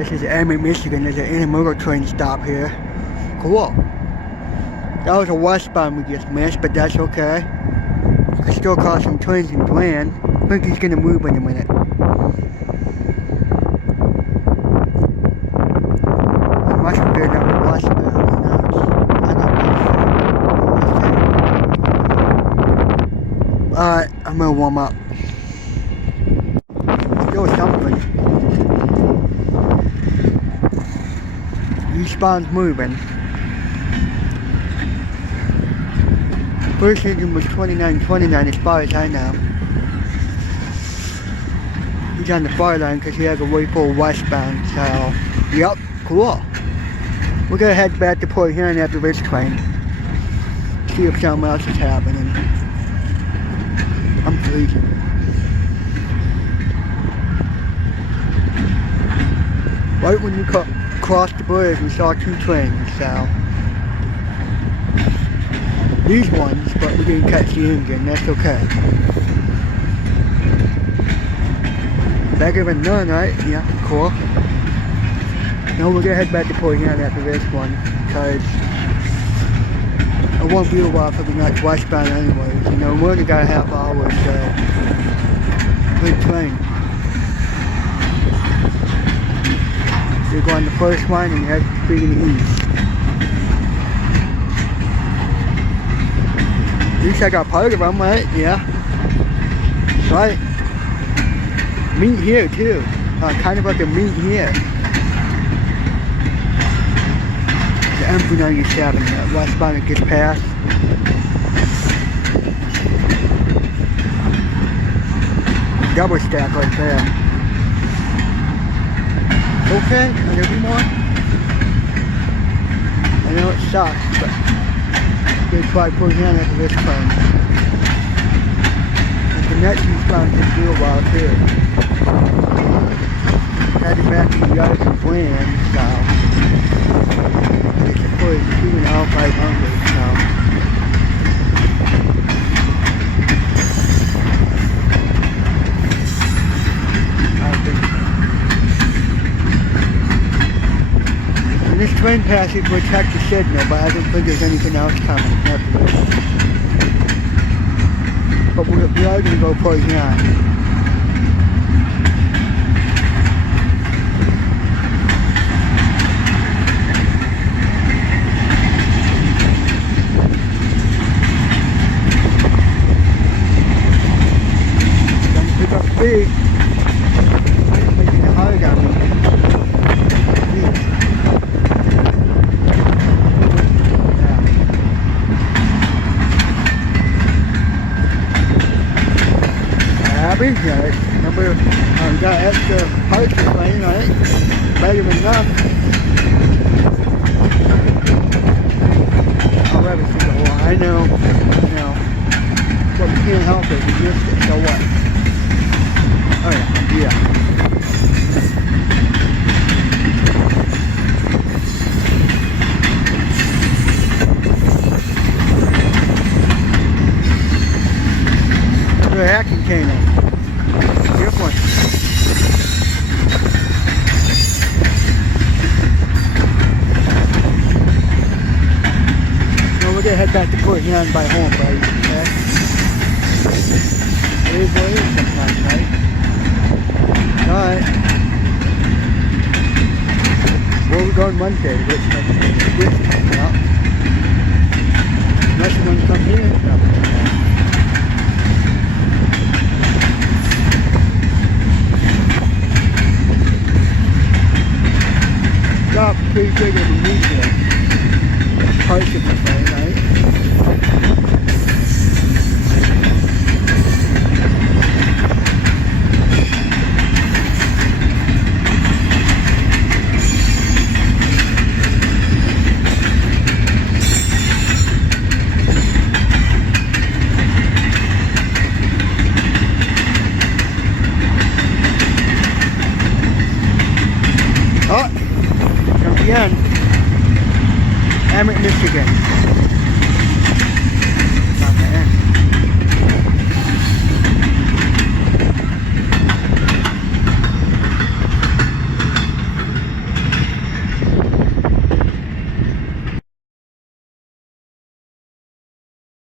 This is Emmett, Michigan. There's an intermodal train stop here. Cool. That was a westbound we just missed, but that's okay. You can still call some trains and land. I think he's gonna move in a minute. I must have been up westbound. Alright, I'm gonna warm up. Still something. Eastbound's moving. First engine was 2929 as far as I know. He's on the far line because he has a way full westbound, so yep, cool. We're gonna head back to Port Huron after this train. See if something else is happening. I'm freezing. Right when you crossed the bridge, we saw two trains, so. These ones, but we didn't catch the engine, that's okay. Better than none, right? Yeah, cool. Now we're gonna head back to Port Huron after this one, because it won't be a while for the next westbound anyways. You know, we only got a half hour, so good train. You're going the first one and you head straight in the east. At least I got part of them, right? Yeah. Right. Meet here too. Kind of like a meet here. The M397, that westbound that gets past. Double stack right there. Okay, are there any more? I know it sucks, but I'm gonna try putting in after this train. And the next eastbound can do a while too. Heading back to the yard and plan, so it's a push, 2,500, so. I think this train passage will check the signal, but I don't think there's anything else coming after this. But we are going to go Port Huron. Gonna pick up speed. Making it hard on me. Yeah, number, got extra parts to plane, right? Better than enough. I'll rather see the whole, I know, but we can't help it, we missed it, so what? Oh yeah. The hacking came in. Good one. So we're gonna head back to Port Huron by home, buddy. Okay? It is what it is sometimes, right? Alright. Where are we going Monday? Richmond. No. Unless you want to come here. No. Pretty big of a meet here. Parts of the train, right?